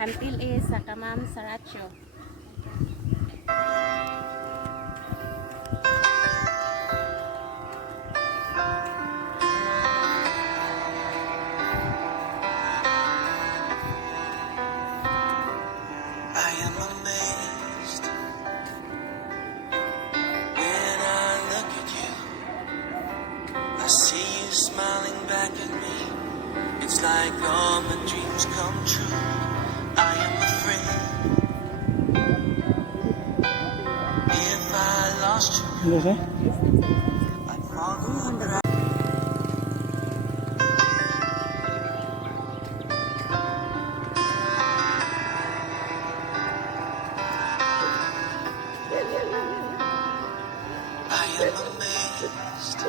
Kantil is sa Kamam Saracho. I am amazed when I look at you. I see you smiling back at me. It's like all my dreams come true. I am afraid if I lost you, I'd fall through the cracks. I am amazed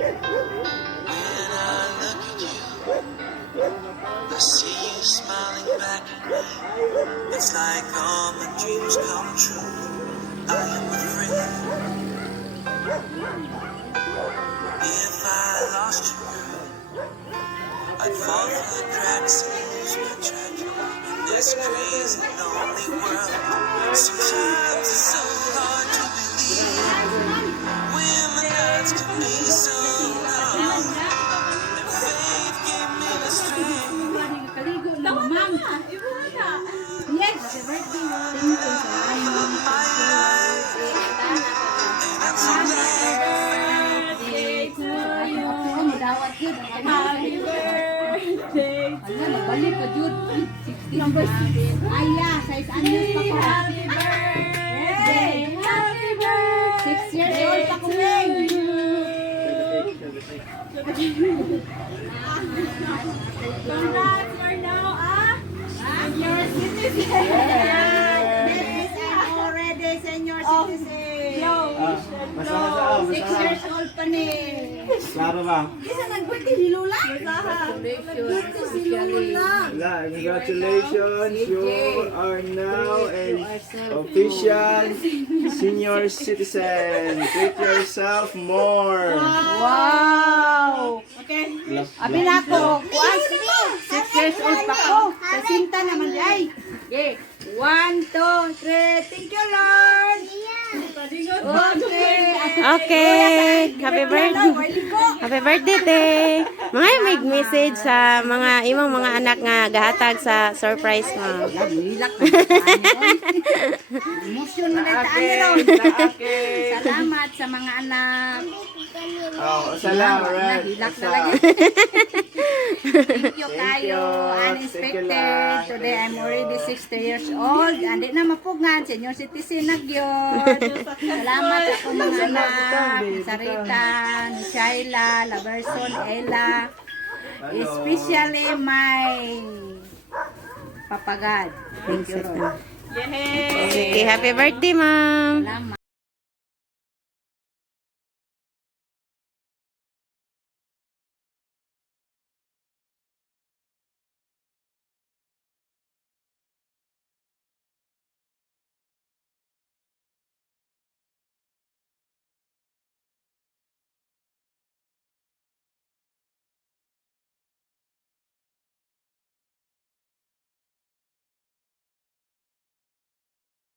when I look at you. I see you smiling back at me. It's like all my dreams come true. I am afraid if I lost you, I'd fall through the cracks and lose my track in this crazy lonely world. Sometimes it's so hard to believe women nights can be so long, and faith gave me the strength. Yes. And I'm so glad Happy birthday to you. Balik pa Jud. 16 number 6. Aya, size anyos pa ko. Happy birthday. Happy birthday. 6 years old pa ko. Congrats, you're now senior citizen. Yes, I'm already senior citizen. 6 years old pa ni. Klaro ba? Isa nag-birthday si Lula? Congratulations si Lula. Congratulations, you are now an official senior citizen. Treat yourself more. Wow! Okay. Abi na ko. 6 years old pa ko. Sa sinta naman ay. Okay. 1, 2, 3. Thank you, Lord. Okay. Okay, happy birthday. Happy birthday, te. Mga may message sa mga imong mga anak nga gahatag sa surprise mo. Emotion na Salamat sa mga anak. Oh, salamat. Nahilak na lang. Thank you kayo. Unexpected. Today I'm already 60 years old. Andi na mapugan. Senior citizen na gyud. Salamat sa akong mga anak. Sarita, Shaila, Laverson, Ella. Especially my papagad. Thank you, Lord. Okay, happy birthday, ma'am. Salamat.